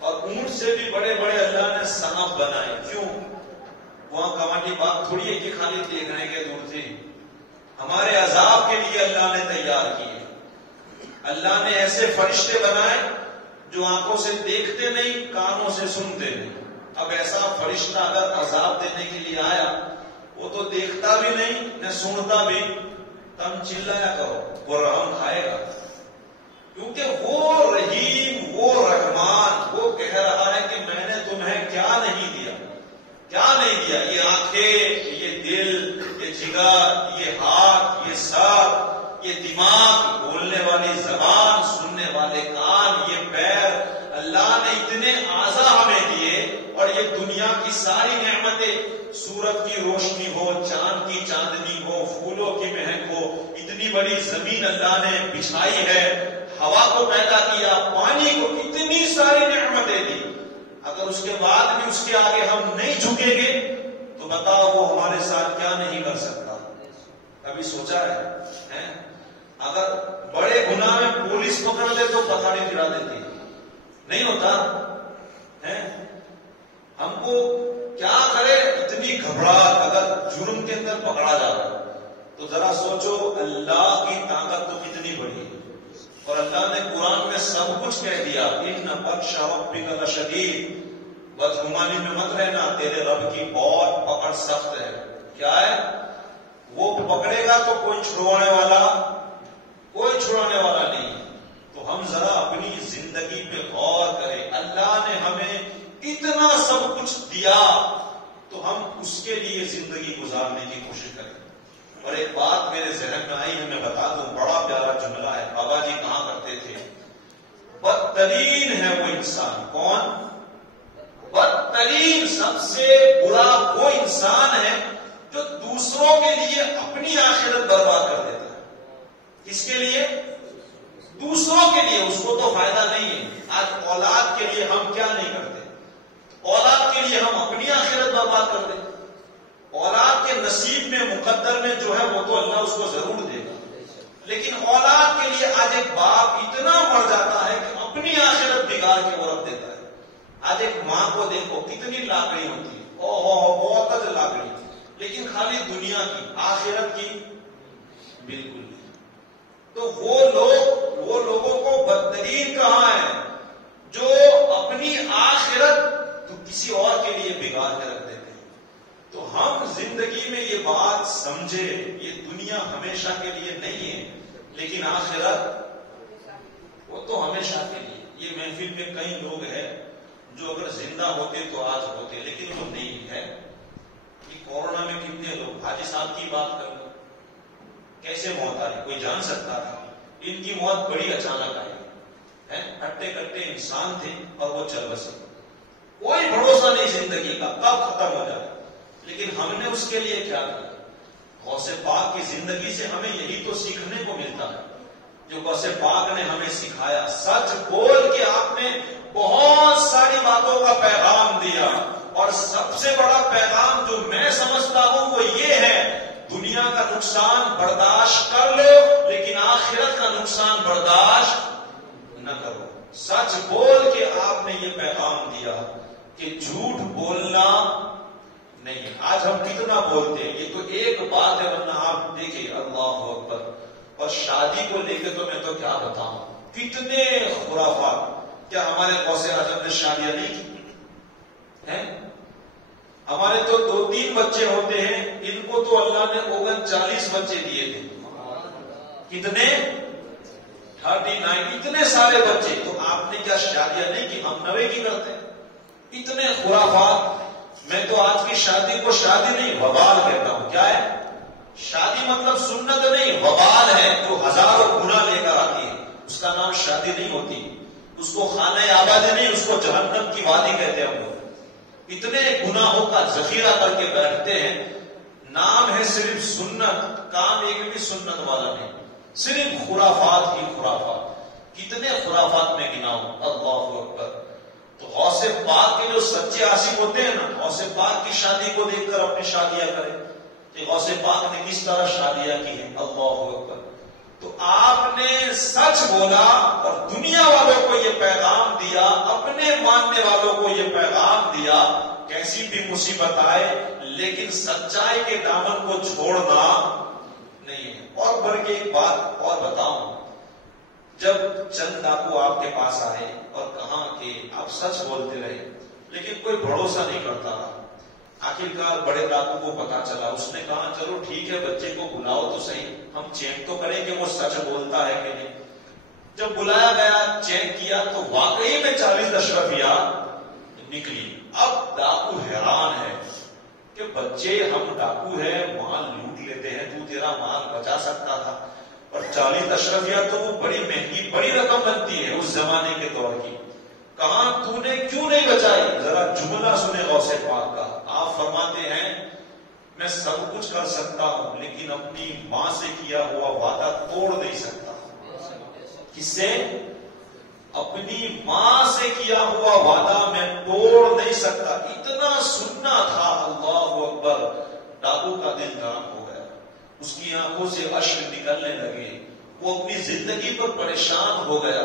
اور اونٹ سے بھی بڑے بڑے اللہ نے سانپ بنائے. کیوں؟ وہاں کماٹی بات تھوڑی ہے کہ خالی دیکھنے کے دور تھی. ہمارے عذاب کے لیے اللہ نے تیار کیے. اللہ نے ایسے فرشتے بنائے جو آنکھوں سے دیکھتے نہیں، کانوں سے سنتے نہیں. اب ایسا فرشتہ اگر عذاب دینے کے لیے آیا، وہ تو دیکھتا بھی نہیں نہ سنتا بھی، تم چلایا کرو، وہ رحم کھائے گا. کیونکہ وہ رحیم، وہ رحمان، وہ کہہ رہا ہے کہ میں نے تمہیں کیا نہیں دیا، کیا نہیں دیا. یہ آنکھیں، یہ دل، یہ جگر، یہ ہاتھ، یہ سر، یہ دماغ، بولنے والی زبان، سننے والے کان، یہ پیر. اللہ نے اتنے اعضاء ہمیں دیے اور یہ دنیا کی ساری نعمتیں، سورج کی روشنی ہو، چاند کی چاندنی ہو، پھولوں کی مہک ہو، اتنی بڑی زمین اللہ نے بچھائی ہے، ہوا کو پیدا کیا، پانی کو، اتنی ساری نعمتیں دی. اگر اس کے بعد بھی اس کے آگے ہم نہیں جھکیں گے تو بتاؤ وہ ہمارے ساتھ کیا نہیں کر سکتا. کبھی سوچا ہے؟ اگر بڑے گناہ میں پولیس پکڑ لے تو پتھاڑی گرا دیتی، نہیں ہوتا ہے؟ ہم کو کیا کرے اتنی گھبراہٹ اگر جرم کے اندر پکڑا جا رہا ہے. تو ذرا سوچو اللہ کی طاقت تو کتنی بڑی ہے. اور اللہ نے قرآن میں سب کچھ کہہ دیا، ان بطش ربک لشدید. بدگمانی میں مت رہنا، تیرے رب کی بہت پکڑ سخت ہے. کیا ہے؟ وہ پکڑے گا تو کوئی چھڑوانے والا نہیں. تو ہم ذرا اپنی زندگی پہ غور کریں. اللہ نے ہمیں اتنا سب کچھ دیا تو ہم اس کے لیے زندگی گزارنے کی کوشش کریں. اور ایک بات میرے ذہن میں آئی ہے، میں بتا دوں، بڑا پیارا جملہ ہے. بابا جی کہاں کرتے تھے، بدترین ہے وہ انسان. کون؟ بدترین، سب سے برا وہ انسان ہے جو دوسروں کے لیے اپنی آخرت برباد کر دیتا ہے. کس کے لیے؟ دوسروں کے لیے. اس کو تو فائدہ نہیں ہے. آج اولاد کے لیے ہم کیا نہیں کرتے؟ اولاد کے لیے ہم اپنی آخرت برباد کر دیں. اولاد کے نصیب میں، مقدر میں جو ہے وہ تو اللہ اس کو ضرور دے گا، لیکن اولاد کے لیے آج ایک باپ اتنا مر جاتا ہے کہ اپنی آخرت بگاڑ کے وہ رکھ دیتا ہے. آج ایک ماں کو دیکھو کتنی لاگڑی ہوتی ہے، بہت لاگڑی، لیکن خالی دنیا کی، آخرت کی بالکل نہیں. تو وہ لوگوں کو بدترین کہاں ہے جو اپنی آخرت تو کسی اور کے لیے بگاڑ کے رکھ دیتے ہیں. تو ہم زندگی میں یہ بات سمجھے، یہ دنیا ہمیشہ کے لیے نہیں ہے لیکن آخرت وہ تو ہمیشہ کے لیے. یہ محفل میں کئی لوگ ہیں جو اگر زندہ ہوتے تو آج ہوتے، لیکن وہ نہیں ہے. یہ کورونا میں کتنے لوگ، حاجی صاحب کی بات کر لو، کیسے موت آئی کوئی جان سکتا تھا؟ ان کی موت بڑی اچانک آئی ہے. ہٹے کٹے انسان تھے اور وہ چل بسے. کوئی بھروسہ نہیں زندگی کا کب ختم ہو جائے. لیکن ہم نے اس کے لیے کیا کیا؟ غوث پاک کی زندگی سے ہمیں یہی تو سیکھنے کو ملتا ہے جو غوث پاک نے ہمیں سکھایا. سچ بول کے آپ نے بہت ساری باتوں کا پیغام دیا، اور سب سے بڑا پیغام جو میں سمجھتا ہوں وہ یہ ہے، دنیا کا نقصان برداشت کر لو لیکن آخرت کا نقصان نقصان برداشت نہ کرو. سچ بول کے آپ نے یہ پیغام دیا کہ جھوٹ بولنا نہیں. آج ہم کتنا بولتے ہیں, یہ تو ایک بات ہے, ورنہ آپ دیکھیں اللہ اکبر. اور شادی کو لے کے تو میں تو کیا بتاؤں, کتنے خرافات. کیا ہمارے غوث اعظم نے شادیاں نہیں کی ہیں؟ ہمارے تو 2-3 بچے ہوتے ہیں, ان کو تو اللہ نے 39 بچے دیے تھے. کتنے؟ 39. اتنے سارے بچے. تو آپ نے کیا شادیاں نہیں کی؟ ہم 90 کی کرتے ہیں. اتنے خرافات. میں تو آج کی شادی کو شادی نہیں وبال کہتا ہوں. کیا ہے شادی؟ مطلب سنت نہیں, وبال ہے جو ہزاروں گناہ لے کر آتی ہے. اس کا نام شادی نہیں ہوتی. اس کو خانہ آبادی نہیں, اس کو جہنم کی وادی کہتے ہیں ہم لوگ. اتنے گناہوں کا ذخیرہ کر کے بیٹھتے ہیں. نام ہے صرف سنت, کام ایک بھی سنت والا نہیں, صرف خرافات ہی خرافات. کتنے خرافات میں گناؤں. اللہ اکبر. تو غوث پاک کے جو سچے عاشق ہوتے ہیں نا, غوث پاک کی شادی کو دیکھ کر اپنی شادیاں کریں کہ غوث پاک نے کس طرح شادیاں کی ہیں. اللہ اکبر. تو آپ نے سچ بولا اور دنیا والوں کو یہ پیغام دیا, اپنے ماننے والوں کو یہ پیغام دیا. کیسی بھی مصیبت آئے لیکن سچائی کے دامن کو چھوڑنا نہیں ہے. اور بڑھ کے ایک بات اور بتاؤں, جب چند ڈاکو آپ کے پاس آئے اور کہاں کہ آپ سچ بولتے رہے لیکن کوئی بھروسہ نہیں کرتا رہا. آخرکار بڑے ڈاکو کو پتا چلا. اس نے کہا چلو ٹھیک ہے, بچے کو بلاؤ تو صحیح, ہم چیک تو کریں کہ وہ سچ بولتا ہے کہ نہیں. جب بلایا گیا, چیک کیا تو واقعی میں 40 اشرفیہ نکلی. اب ڈاکو حیران ہے کہ بچے ہم ڈاکو ہیں, مال لوٹ لیتے ہیں, تو تیرا مال بچا سکتا تھا. اور 40 اشرفیہ تو وہ بڑی مہنگی بڑی رقم بنتی ہے اس زمانے کے دور کی. کہاں تو نے کیوں نہیں بچائی؟ ذرا جملہ سنے غوث پاک کا. آپ فرماتے ہیں میں سب کچھ کر سکتا ہوں لیکن اپنی ماں سے کیا ہوا وعدہ توڑ نہیں سکتا. کس سے؟ اپنی ماں سے کیا ہوا وعدہ میں توڑ نہیں سکتا. اتنا سننا تھا. اللہ اکبر. ڈاکو کا دل نرم ہو گیا, اس کی آنکھوں سے اشک نکلنے لگے. وہ اپنی زندگی پر پریشان ہو گیا.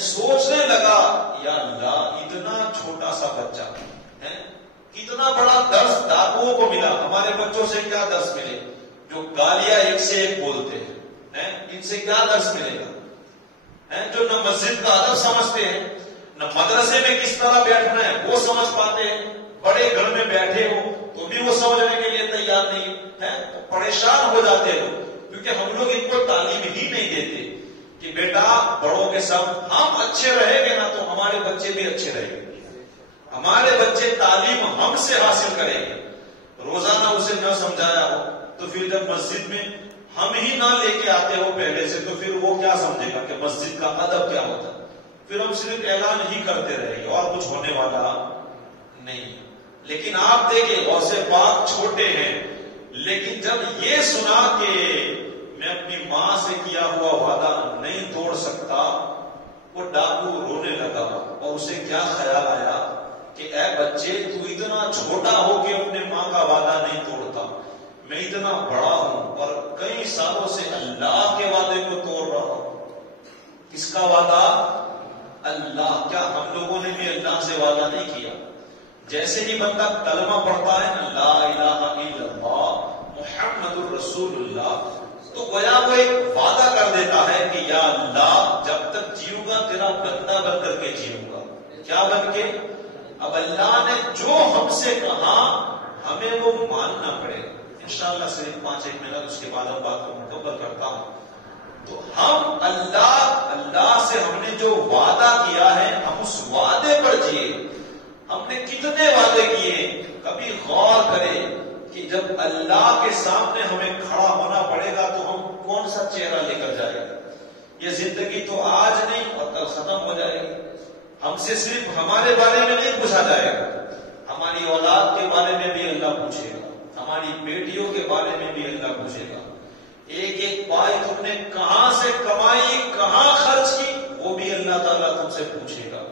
سوچنے لگا یا اللہ اتنا چھوٹا سا بچہ, کتنا بڑا درس ڈاکوؤں کو ملا. ہمارے بچوں سے کیا درس ملے جو گالیاں ایک سے ایک بولتے ہیں؟ ان سے کیا درس ملے گا؟ جو نہ مسجد کا ادب سمجھتے ہیں, نہ مدرسے میں کس طرح بیٹھنا ہے وہ سمجھ پاتے ہیں. بڑے گھر میں بیٹھے ہو تو بھی وہ سمجھنے کے لیے تیار نہیں ہے. پریشان ہو جاتے ہو کیونکہ ہم لوگ ان کو تعلیم ہی نہیں دیتے کہ بیٹا بڑوں کے ساتھ ہم اچھے رہیں گے نا تو ہمارے بچے بھی اچھے رہیں گے. ہمارے بچے تعلیم ہم سے حاصل کریں گے. روزانہ اسے نہ سمجھایا ہو تو پھر جب مسجد میں ہم ہی نہ لے کے آتے ہو پہلے سے تو پھر وہ کیا سمجھے گا کہ مسجد کا ادب کیا ہوتا ہے. پھر ہم صرف اعلان ہی کرتے رہیں گے اور کچھ ہونے والا نہیں. لیکن آپ دیکھیں غوث پاک چھوٹے ہیں لیکن جب یہ سنا کہ میں اپنی ماں سے کیا ہوا وعدہ نہیں توڑ سکتا, وہ ڈاکو رونے لگا. اور اسے کیا خیال آیا کہ اے بچے تو اتنا چھوٹا ہو کہ اپنے ماں کا وعدہ نہیں توڑتا, میں اتنا بڑا ہوں اور کئی سالوں سے اللہ کے وعدے کو توڑ رہا ہوں. کس کا وعدہ؟ اللہ. کیا ہم لوگوں نے بھی اللہ سے وعدہ نہیں کیا؟ جیسے ہی بندہ کلمہ پڑھتا ہے نا لا الہ الا اللہ محمد الرسول اللہ, تو گویا وہ ایک وعدہ کر دیتا ہے کہ یا اللہ جب تک جیوں گا تیرا بندہ بن کر کے جیوں گا. کیا بن کے؟ اب اللہ نے جو ہم سے کہا ہمیں وہ ماننا پڑے گا. انشاءاللہ صرف 5-1 منٹ, اس کے بعد ہم بات کو مکمل کرتا ہوں. تو ہم اللہ سے ہم نے جو وعدہ کیا ہے ہم اس وعدے پر جیے. ہم نے کتنے وعدے کیے, کبھی غور کرے کہ جب اللہ کے سامنے ہمیں کھڑا ہونا پڑے گا تو ہم کون سا چہرہ لے کر جائے گا. یہ زندگی تو آج نہیں اور کل ختم ہو جائے گی. ہم سے صرف ہمارے بارے میں نہیں پوچھا جائے گا, ہماری اولاد کے بارے میں بھی اللہ پوچھے گا, ہماری بیٹیوں کے بارے میں بھی اللہ پوچھے گا. ایک ایک پائی تم نے کہاں سے کمائی, کہاں خرچ کی, وہ بھی اللہ تعالیٰ تم سے پوچھے گا.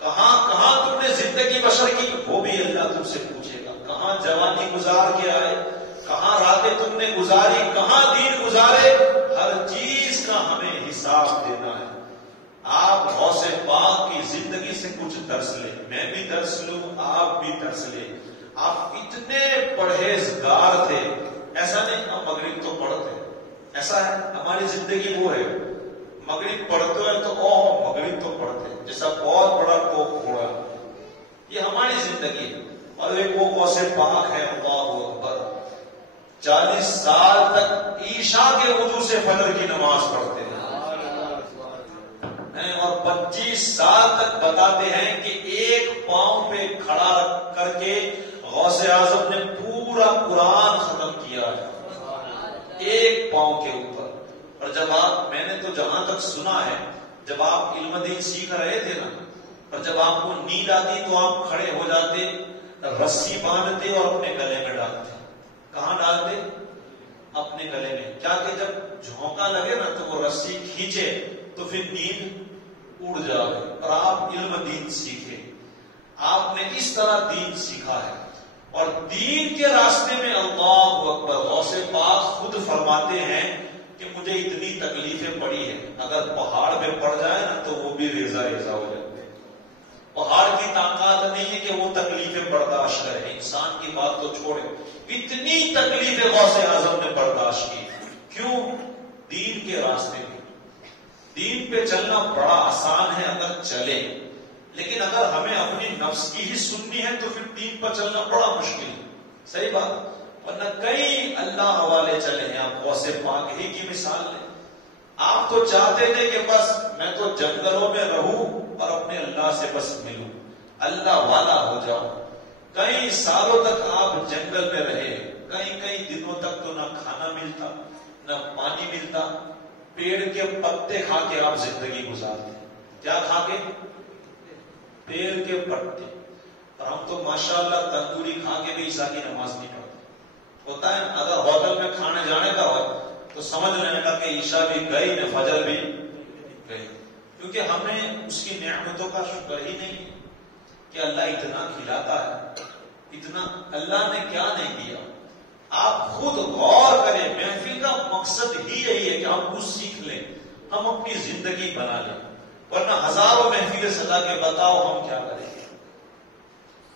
کہاں کہاں تم نے زندگی بسر کی, وہ بھی اللہ تم سے پوچھے گا. کہاں جوانی گزار کے آئے, کہاں راتیں تم نے گزاری, کہاں دن گزارے, ہر چیز کا ہمیں حساب دینا ہے. آپ غوث پاک کی زندگی سے کچھ درس لیں، میں بھی درس لوں، آپ بھی درس لیں. آپ اتنے پرہیزگار تھے، ایسا نہیں ہم مغرب تو پڑھتے، ایسا ہے ہماری زندگی وہ ہے مغرب پڑھتے ہیں تو مغرب تو پڑھتے جیسا بہت بڑا ٹوپ پھوڑا، یہ ہماری زندگی ہے. اور ایک وہ غوث پاک ہے، اللہ اکبر، 40 سال تک عشاء کے وضو سے فجر کی نماز پڑھتے ہیں، اور 25 سال تک بتاتے ہیں کہ ایک پاؤں پہ کھڑا کر کے غوث اعظم نے پورا قرآن ختم کیا ہے ایک پاؤں کے اوپر. اور جب آپ، میں نے تو جہاں تک سنا ہے، جب آپ علم دین سیکھ رہے تھے نا، اور جب آپ کو نیند آتی تو آپ کھڑے ہو جاتے، رسی باندھتے اور اپنے گلے میں ڈالتے. کہاں ڈالتے؟ اپنے گلے میں. کیا کہ جب جھونکا لگے نا تو وہ رسی کھینچے تو پھر نیند اڑ جائے. اور آپ علم دین سیکھے، آپ نے اس طرح دین سیکھا ہے. اور دین کے راستے میں اللہ اکبر، غوث پاک خود فرماتے ہیں کہ مجھے اتنی تکلیفیں پڑی ہیں، اگر پہاڑ پہ پڑ جائے نا تو وہ بھی ریزہ ریزہ ہو جاتے ہیں. پہاڑ کی طاقت نہیں ہے کہ وہ تکلیفیں برداشت کرے، انسان کی بات تو چھوڑے، اتنی تکلیفیں غوث اعظم نے برداشت کی. کیوں؟ دین کے راستے میں. دین پہ چلنا بڑا آسان ہے اگر چلے، لیکن اگر ہمیں اپنی نفس کی ہی سننی ہے تو پھر دین پر چلنا بڑا مشکل ہے. صحیح بات. ورنہ کئی اللہ حوالے چلے ہیں، آپ غوث پاک ہی کی مثال لیں. آپ تو چاہتے تھے کہ بس میں تو جنگلوں میں رہوں اور اپنے اللہ سے بس ملوں، اللہ والا ہو جاؤں. کئی سالوں تک آپ جنگل میں رہے، کئی دنوں تک تو نہ کھانا ملتا نہ پانی ملتا، پیڑ کے پتے کھا کے آپ زندگی گزارتے. کیا کھا کے؟ پیڑ کے پتے. اور ہم تو ماشاءاللہ تندوری کھا کے بھی عشاء کی نماز نہیں پڑھتے. ہوتا ہے اگر ہوٹل میں کھانے جانے کا ہو تو سمجھ لینے کا کہ عشاء بھی گئی نہ فجر بھی گئی، کیونکہ ہمیں اس کی نعمتوں کا شکر ہی نہیں ہے کہ اللہ اتنا کھلاتا ہے، اتنا اللہ نے کیا نہیں دیا. آپ خود غور کریں، محفل کا مقصد ہی یہی ہے کہ ہم کچھ سیکھ لیں، ہم اپنی زندگی بنا لیں. ورنہ ہزاروں محفلیں سجا کے بتاؤ ہم کیا کریں.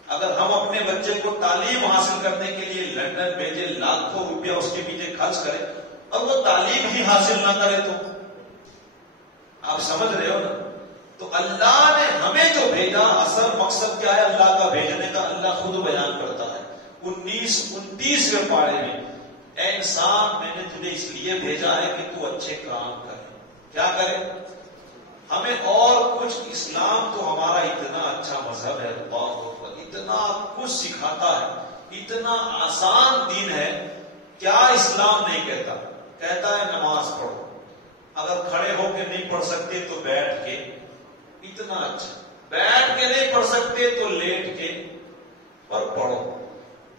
اگر ہم اپنے بچے کو تعلیم حاصل کرنے کے لیے لندن بھیجے، لاکھوں روپیہ اس کے پیچھے خرچ کریں، اور وہ تعلیم ہی حاصل نہ کرے تو آپ سمجھ رہے ہو نا. تو اللہ نے ہمیں جو بھیجا، اصل مقصد کیا ہے اللہ کا بھیجنے کا؟ اللہ خود بیان کرتا ہے 29-29ویں پارے میں، اے انسان میں نے تجھے اس لیے بھیجا ہے کہ تو اچھے کام کرے. کیا کرے؟ ہمیں اور کچھ، اسلام تو ہمارا اتنا اچھا مذہب ہے، اتنا کچھ سکھاتا ہے، اتنا آسان دین ہے. کیا اسلام نہیں کہتا؟ کہتا ہے نماز پڑھو، اگر کھڑے ہو کے نہیں پڑھ سکتے تو بیٹھ کے. اتنا اچھا. بیٹھ کے نہیں پڑھ سکتے تو لیٹ کے پر پڑھو.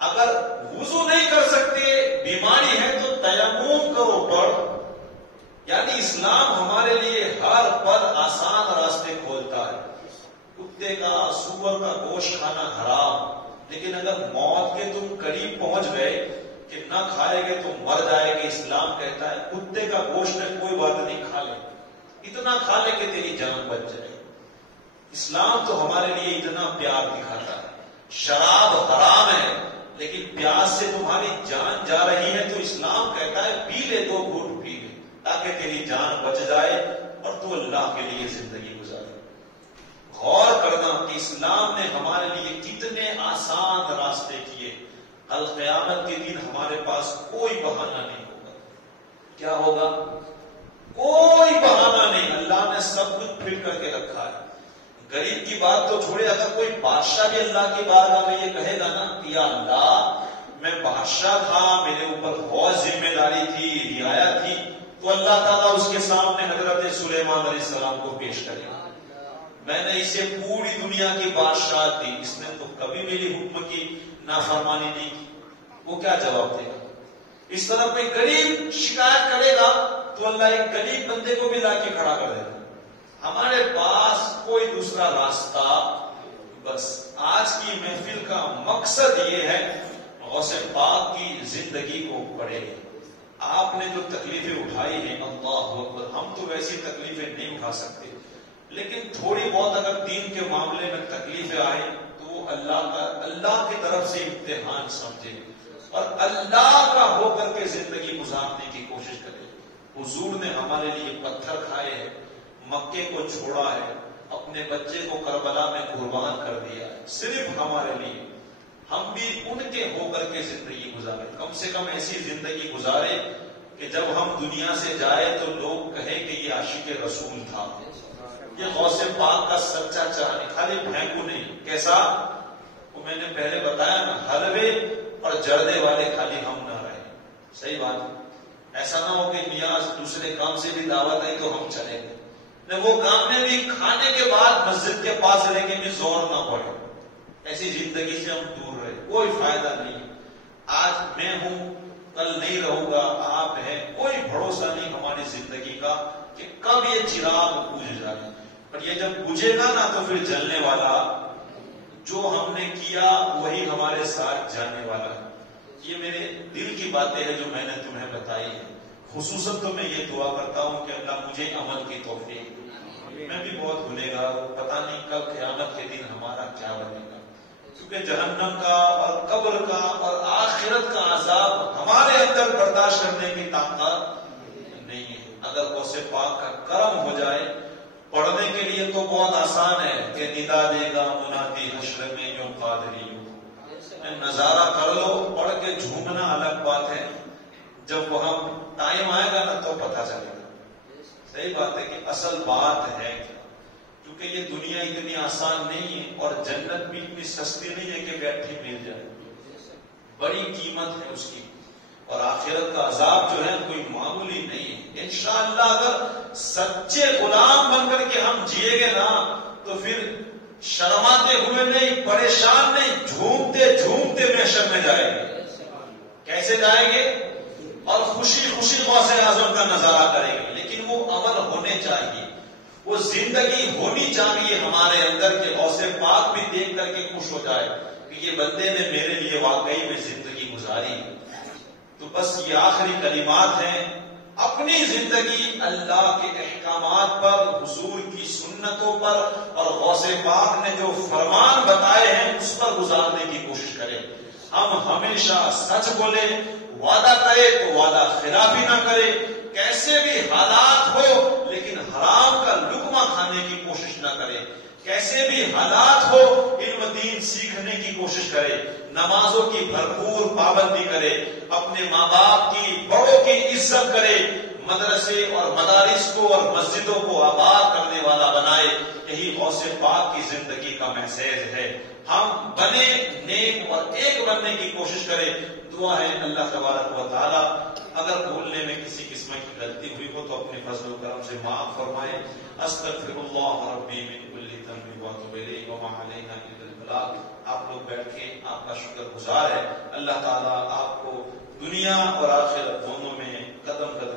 اگر وضو نہیں کر سکتے، بیماری ہے تو تیمم کرو، پڑھ. یعنی اسلام ہمارے لیے ہر پل آسان راستے کھولتا ہے. کتے کا، سور کا گوشت کھانا حرام، لیکن اگر موت کے تم قریب پہنچ گئے کہ نہ کھائے گے تو مر جائے گے، اسلام کہتا ہے کتے کا گوشت ہے کوئی بات نہیں، کھا لے، اتنا کھا لے کہ تیری جان بچ جائے. اسلام تو ہمارے لیے اتنا پیار دکھاتا ہے. شراب حرام ہے لیکن پیاس سے تمہاری جان جا رہی ہے تو اسلام کہتا ہے پی لے، 2 گھونٹ پی لے تاکہ تیری جان بچ جائے اور تو اللہ کے لیے زندگی گزارے. غور کرنا کہ اسلام نے ہمارے لیے کتنے آسان راستے کیے. القیامت کے دن ہمارے پاس کوئی بہانہ نہیں ہوگا. کیا ہوگا؟ کوئی بہانہ نہیں. اللہ نے سب کچھ فٹ کر کے رکھا ہے. غریب کی بات تو چھوڑے، اگر کوئی بادشاہ بھی اللہ کی بارگاہ میں یہ کہے گا نا کہ یا اللہ میں بادشاہ تھا، میرے اوپر بہت ذمہ داری تھی، رعایا تھی، تو اللہ تعالیٰ اس کے سامنے حضرت سلیمان علیہ السلام کو پیش کرے گا. میں نے اسے پوری دنیا کی بادشاہت دی، اس نے تو کبھی میری حکم کی نافرمانی نہیں کی. وہ کیا جواب دے گا؟ اس طرح کوئی غریب شکایت کرے گا تو اللہ ایک غریب بندے کو بھی لا کے کھڑا کر دے گا. ہمارے پاس کوئی دوسرا راستہ. بس آج کی محفل کا مقصد یہ ہے غوث پاک کی زندگی کو پڑھے. آپ نے جو تکلیفیں اٹھائی ہیں اللہ اکبر، ہم تو ویسی تکلیفیں نہیں اٹھا سکتے، لیکن تھوڑی بہت اگر دین کے معاملے میں تکلیفیں آئے تو وہ اللہ کی طرف سے امتحان سمجھے اور اللہ کا ہو کر کے زندگی گزارنے کی کوشش کرے۔ حضور نے ہمارے لیے پتھر کھائے ہیں، مکے کو چھوڑا ہے، اپنے بچے کو کربلا میں قربان کر دیا ہے صرف ہمارے لیے۔ ہم بھی ان کے ہو کر کے زندگی گزارے، کم سے کم ایسی زندگی گزارے کہ جب ہم دنیا سے جائے تو لوگ کہیں کہ یہ عاشق رسول تھا، یہ غوث پاک کا سچا چاہنے، خالی پھینکو نہیں۔ کیسا؟ وہ میں نے پہلے بتایا نا، حلوے اور جردے والے خالی ہم نہ رہے۔ صحیح بات ہے، ایسا نہ ہو کہ نیاز دوسرے کام سے بھی دعوت ہے تو ہم چلے گئے، وہ کام میں بھی کھانے کے بعد مسجد کے پاس رہیں گے بھی زور نہ پڑے، ایسی زندگی سے ہم دور رہے، کوئی فائدہ نہیں۔ آج میں ہوں کل نہیں رہوں گا، آپ ہیں، کوئی بھروسہ نہیں ہماری زندگی کا کہ کب یہ چراغ بجھ جائے، پر یہ جب بجھے گا نا تو پھر جلنے والا جو ہم نے کیا وہی ہمارے ساتھ جانے والا ہے۔ یہ میرے دل کی باتیں ہیں جو میں نے تمہیں بتائی ہے۔ خصوصاً تو میں یہ دعا کرتا ہوں کہ اللہ مجھے عمل کی توفیق، میں بھی بہت بھولے گا، پتہ نہیں کل قیامت کے دن ہمارا کیا بنے گا، کیونکہ جہنم کا اور قبر کا اور آخرت کا عذاب ہمارے اندر برداشت کرنے کی طاقت نہیں ہے۔ اگر غوث پاک کا کرم ہو جائے، پڑھنے کے لیے تو بہت آسان ہے کہ ندا دے گا منادی حشر میں یوں قادری ہوں، نظارہ کر لو، پڑھ کے جھومنا الگ بات ہے، جب وہاں ٹائم آئے گا نا تو پتہ چلے گا۔ صحیح بات ہے کہ اصل بات ہے کیا، کیونکہ یہ دنیا اتنی آسان نہیں ہے اور جنت بھی اتنی سستی نہیں ہے کہ بیٹھی مل جائے، بڑی قیمت ہے اس کی، اور آخرت کا عذاب جو ہے کوئی معمولی نہیں ہے۔ انشاءاللہ اگر سچے غلام بن کر کے ہم جیے گے نا تو پھر شرماتے ہوئے نہیں، پریشان نہیں، جھومتے جھومتے محشر میں جائیں گے۔ کیسے جائیں گے؟ اور خوشی خوشی غوث اعظم کا نظارہ کریں گے، لیکن وہ عمل ہونے چاہیے، وہ زندگی ہونی چاہیے ہمارے اندر کہ غوث پاک بھی دیکھ کر کے خوش ہو جائے کہ یہ بندے نے میرے لیے واقعی میں زندگی گزاری۔ تو بس یہ آخری کلمات ہیں، اپنی زندگی اللہ کے احکامات پر، حضور کی سنتوں پر اور غوث پاک نے جو فرمان بتائے ہیں اس پر گزارنے کی کوشش کریں۔ ہم ہمیشہ سچ بولے، وعدہ کرے تو وعدہ خلافی نہ کرے، کیسے بھی حالات ہو لیکن حرام کا لقمہ کھانے کی کوشش نہ کرے، کیسے بھی حالات ہو علم دین سیکھنے کی کوشش کرے، نمازوں کی بھرپور پابندی کرے، اپنے ماں باپ کی، بڑوں کی عزت کرے، مدرسے اور مدارس کو اور مسجدوں کو آباد کرنے والا بنائے۔ یہی غوث پاک کی زندگی کا میسیج ہے۔ ہم بنے نیک اور ایک بننے کی کوشش کریں۔ دعا ہے اللہ تبارک و تعالی اگر بولنے میں کسی قسم کی غلطی ہوئی ہو تو اپنے فضل و کرم سے معاف فرمائے۔ استغفر اللہ ربی من کل ذنب واتوب الیہ وما علینا الا البلاغ۔ آپ لوگ بیٹھ کے آپ کا شکر گزار ہے، اللہ تعالیٰ آپ کو دنیا اور آخرت دونوں میں قدم قدم